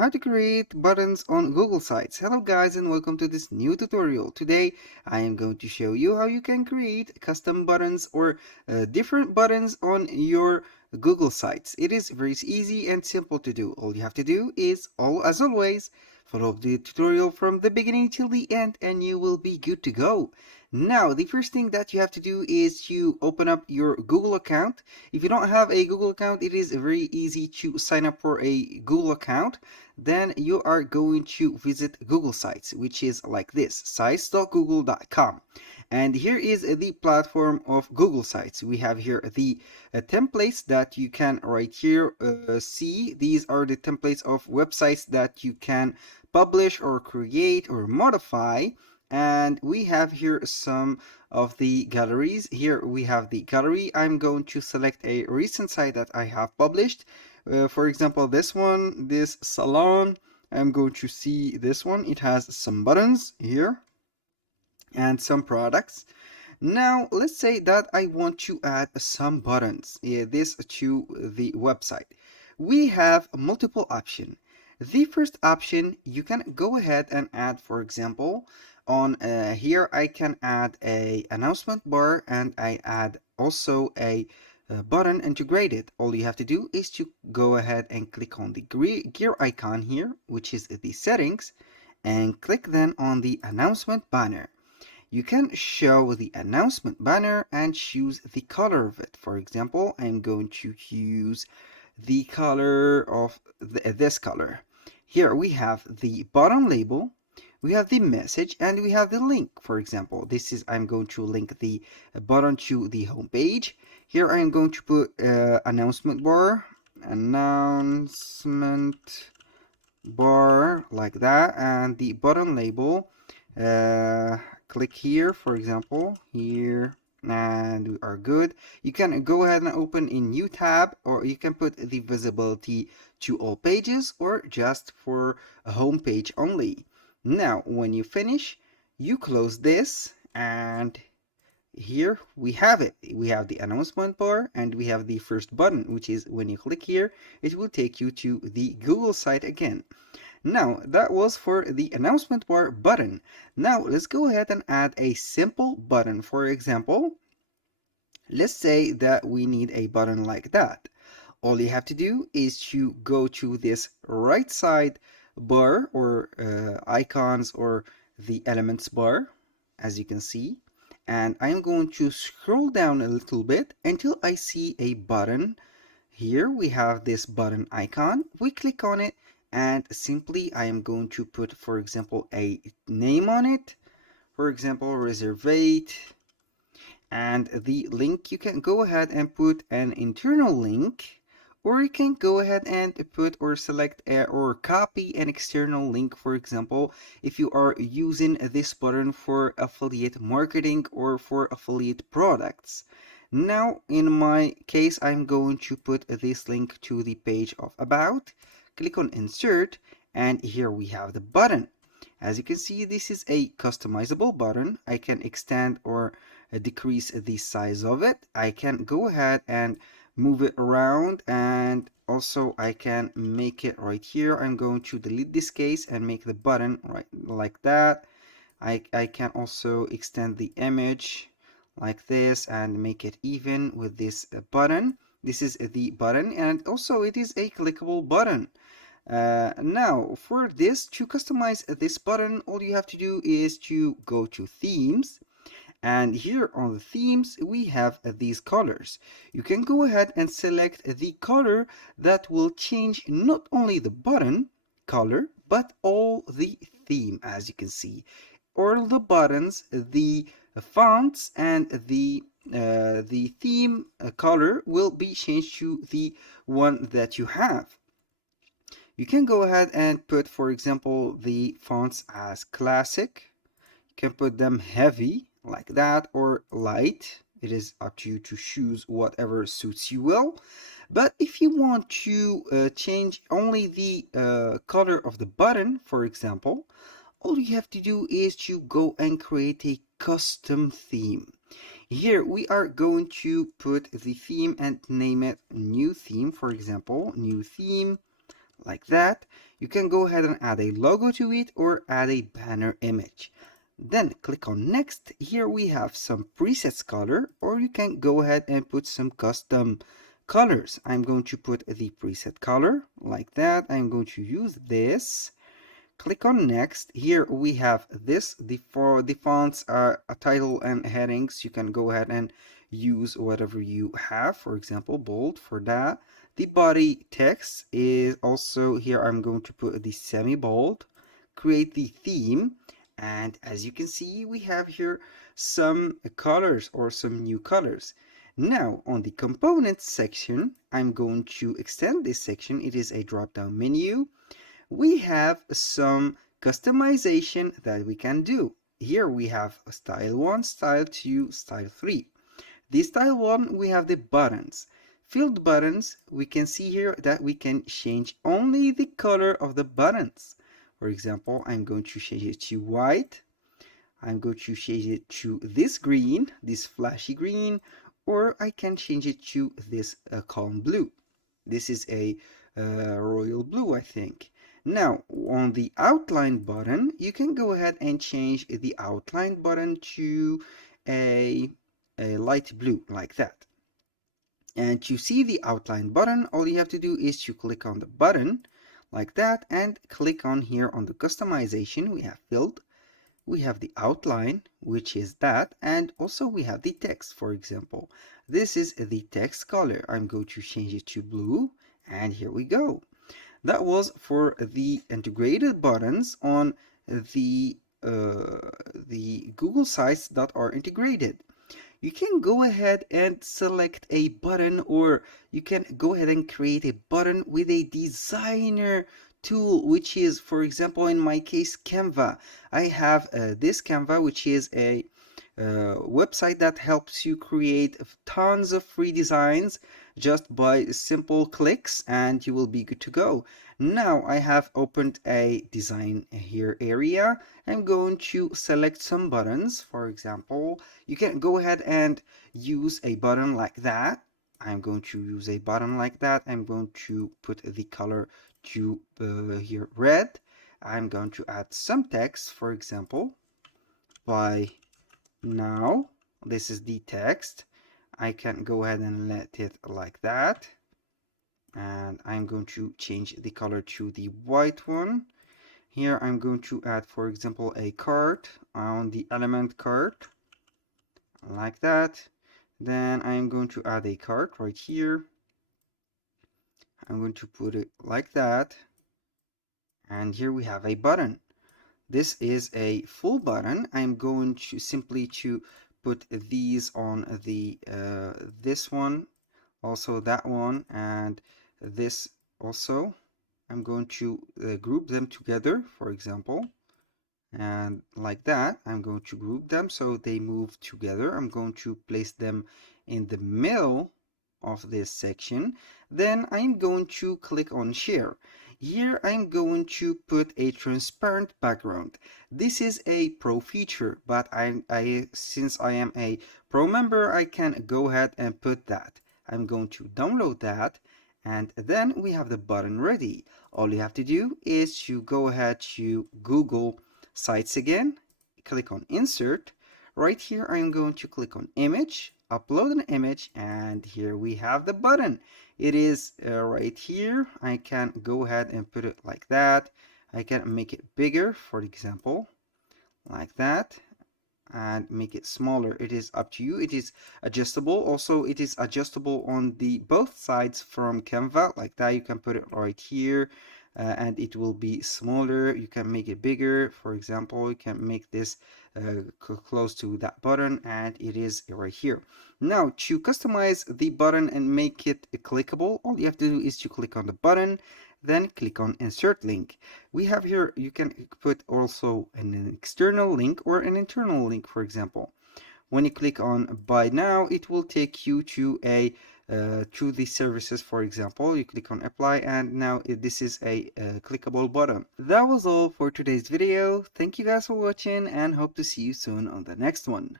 how to create buttons on Google Sites. Hello guys and welcome to this new tutorial. Today I am going to show you how you can create custom buttons or different buttons on your Google Sites. It is very easy and simple to do. All you have to do is, as always, follow the tutorial from the beginning till the end and you will be good to go. Now, the first thing that you have to do is to open up your Google account. If you don't have a Google account, it is very easy to sign up for a Google account. Then you are going to visit Google Sites, which is like this, sites.google.com. And here is the platform of Google Sites. We have here the templates that you can right here see. These are the templates of websites that you can publish or create or modify. And we have here some of the galleries. Here we have the gallery. I'm going to select a recent site that I have published. For example, this one, this salon. I'm going to see this one. It has some buttons here and some products. Now, let's say that I want to add some buttons, this to the website. We have multiple options. The first option, you can go ahead and add, for example, on here I can add a announcement bar and I add also a button integrated. All you have to do is to go ahead and click on the gear icon here, which is the settings, and click then on the announcement banner. You can show the announcement banner and choose the color of it. For example, I'm going to use the color of this color. Here we have the button label, we have the message, and we have the link. For example, this is, I'm going to link the button to the home page. Here I am going to put announcement bar like that, and the button label. Click here, for example, here, and we are good. You can go ahead and open a new tab, or you can put the visibility to all pages or just for a home page only. Now, when you finish, you close this, and here we have it. We have the announcement bar and we have the first button, which is when you click here, it will take you to the Google site again. Now, that was for the announcement bar button. Now, let's go ahead and add a simple button. For example, let's say that we need a button like that. All you have to do is to go to this right side bar or icons or the elements bar, as you can see. And I'm going to scroll down a little bit until I see a button. Here we have this button icon. We click on it and simply I am going to put, for example, a name on it. For example, Reservate. And the link, you can go ahead and put an internal link, or you can go ahead and put or select or copy an external link. For example, if you are using this button for affiliate marketing or for affiliate products. Now, in my case, I'm going to put this link to the page of About. Click on Insert, and here we have the button. As you can see, this is a customizable button. I can extend or decrease the size of it. I can go ahead and move it around, and also I can make it right here. I'm going to delete this case and make the button right like that. I can also extend the image like this and make it even with this button. This is the button, and also it is a clickable button. Now, for this, to customize this button, all you have to do is to go to Themes. And here on the themes, we have these colors. You can go ahead and select the color that will change not only the button color, but all the theme, as you can see. All the buttons, the fonts, and the theme color will be changed to the one that you have. You can go ahead and put, for example, the fonts as classic. You can put them heavy like that or light. It is up to you to choose whatever suits you well. But if you want to change only the color of the button, for example, all you have to do is to go and create a custom theme. Here we are going to put the theme and name it new theme, for example, new theme like that. You can go ahead and add a logo to it or add a banner image. Then click on next. Here we have some presets color, or you can go ahead and put some custom colors. I'm going to put the preset color like that. I'm going to use this. Click on next. Here we have this. For the fonts are a title and headings. You can go ahead and use whatever you have. For example, bold for that. The body text is also here. I'm going to put the semi-bold. Create the theme. And as you can see, we have here some colors or some new colors. Now on the components section, I'm going to extend this section. It is a drop-down menu. We have some customization that we can do. Here we have style 1, style 2, style 3. The style 1, we have the buttons. Filled buttons, we can see here that we can change only the color of the buttons. For example, I'm going to change it to white. I'm going to change it to this green, this flashy green, or I can change it to this calm blue. This is a royal blue, I think. Now, on the outline button, you can go ahead and change the outline button to a light blue, like that. And to see the outline button, all you have to do is to click on the button, like that, and click on here on the customization. We have filled, we have the outline, which is that, and also we have the text. For example, this is the text color. I'm going to change it to blue, and here we go. That was for the integrated buttons on the Google sites that are integrated. You can go ahead and select a button, or you can go ahead and create a button with a designer tool, which is, for example, in my case, Canva. I have this Canva, which is a website that helps you create tons of free designs just by simple clicks, and you will be good to go. Now I have opened a design here area. I'm going to select some buttons. For example, you can go ahead and use a button like that. I'm going to use a button like that. I'm going to put the color to here red. I'm going to add some text, for example, by now. This is the text. I can go ahead and let it like that. And I'm going to change the color to the white one. Here I'm going to add, for example, a card on the element card, like that. Then I'm going to add a card right here. I'm going to put it like that. And here we have a button. This is a full button. I'm going to simply to put these on the this one, also that one, and this also. I'm going to group them together, for example, and like that. I'm going to group them so they move together. I'm going to place them in the middle of this section. Then I'm going to click on share. Here I'm going to put a transparent background. This is a pro feature, but since I am a pro member, I can go ahead and put that. I'm going to download that, and then we have the button ready. All you have to do is to go ahead to Google Sites again, click on insert. Right here I'm going to click on image, upload an image, and here we have the button. It is right here. I can go ahead and put it like that. I can make it bigger, for example, like that, and make it smaller. It is up to you. It is adjustable. Also, it is adjustable on the both sides from Canva, like that. You can put it right here. And it will be smaller. You can make it bigger. For example, you can make this close to that button, and it is right here. Now, to customize the button and make it clickable, all you have to do is to click on the button, then click on insert link. We have here, you can put also an external link or an internal link, for example. When you click on buy now, it will take you to a to the services. For example, you click on apply, and now this is a clickable button. That was all for today's video. Thank you guys for watching, and hope to see you soon on the next one.